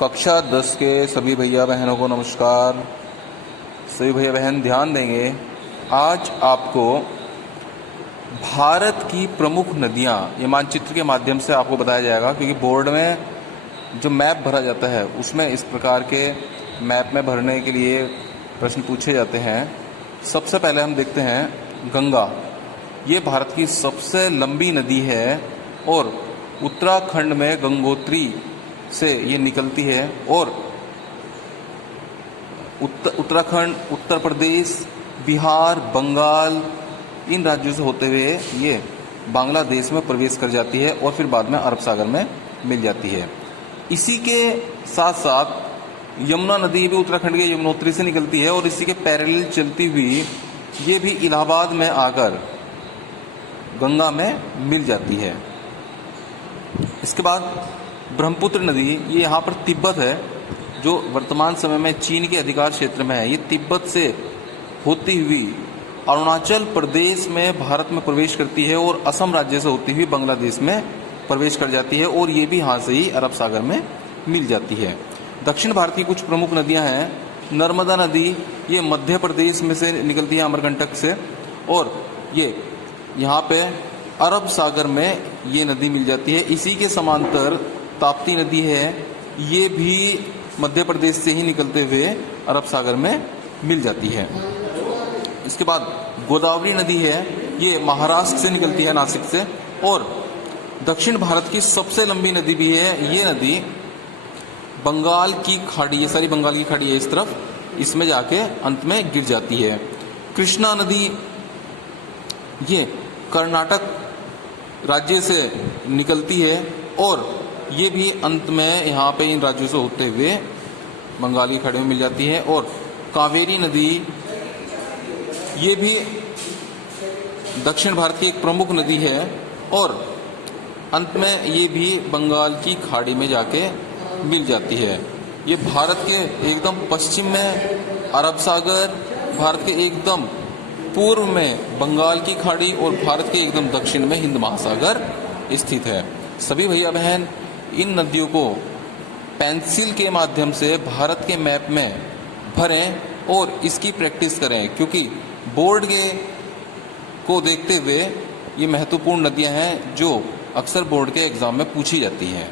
कक्षा 10 के सभी भैया बहनों को नमस्कार। सभी भैया बहन ध्यान देंगे, आज आपको भारत की प्रमुख नदियाँ ये मानचित्र के माध्यम से आपको बताया जाएगा, क्योंकि बोर्ड में जो मैप भरा जाता है उसमें इस प्रकार के मैप में भरने के लिए प्रश्न पूछे जाते हैं। सबसे पहले हम देखते हैं गंगा। ये भारत की सबसे लंबी नदी है और उत्तराखंड में गंगोत्री से ये निकलती है और उत्तराखंड, उत्तर प्रदेश, बिहार, बंगाल इन राज्यों से होते हुए ये बांग्लादेश में प्रवेश कर जाती है और फिर बाद में अरब सागर में मिल जाती है। इसी के साथ साथ यमुना नदी भी उत्तराखंड के यमुनोत्री से निकलती है और इसी के पैरेलल चलती हुई ये भी इलाहाबाद में आकर गंगा में मिल जाती है। इसके बाद ब्रह्मपुत्र नदी, ये यहाँ पर तिब्बत है जो वर्तमान समय में चीन के अधिकार क्षेत्र में है। ये तिब्बत से होती हुई अरुणाचल प्रदेश में भारत में प्रवेश करती है और असम राज्य से होती हुई बांग्लादेश में प्रवेश कर जाती है और ये भी यहाँ से ही अरब सागर में मिल जाती है। दक्षिण भारत की कुछ प्रमुख नदियाँ हैं। नर्मदा नदी, ये मध्य प्रदेश में से निकलती है अमरकंटक से और ये यहाँ पे अरब सागर में ये नदी मिल जाती है। इसी के समांतर ताप्ती नदी है, ये भी मध्य प्रदेश से ही निकलते हुए अरब सागर में मिल जाती है। इसके बाद गोदावरी नदी है, ये महाराष्ट्र से निकलती है, नासिक से, और दक्षिण भारत की सबसे लंबी नदी भी है। ये नदी बंगाल की खाड़ी, ये सारी बंगाल की खाड़ी है इस तरफ, इसमें जाके अंत में गिर जाती है। कृष्णा नदी, ये कर्नाटक राज्य से निकलती है और ये भी अंत में यहाँ पे इन राज्यों से होते हुए बंगाल की खाड़ी में मिल जाती है। और कावेरी नदी, ये भी दक्षिण भारत की एक प्रमुख नदी है और अंत में ये भी बंगाल की खाड़ी में जाके मिल जाती है। ये भारत के एकदम पश्चिम में अरब सागर, भारत के एकदम पूर्व में बंगाल की खाड़ी और भारत के एकदम दक्षिण में हिंद महासागर स्थित है। सभी भैया बहन इन नदियों को पेंसिल के माध्यम से भारत के मैप में भरें और इसकी प्रैक्टिस करें, क्योंकि बोर्ड के को देखते हुए ये महत्वपूर्ण नदियां हैं जो अक्सर बोर्ड के एग्जाम में पूछी जाती हैं।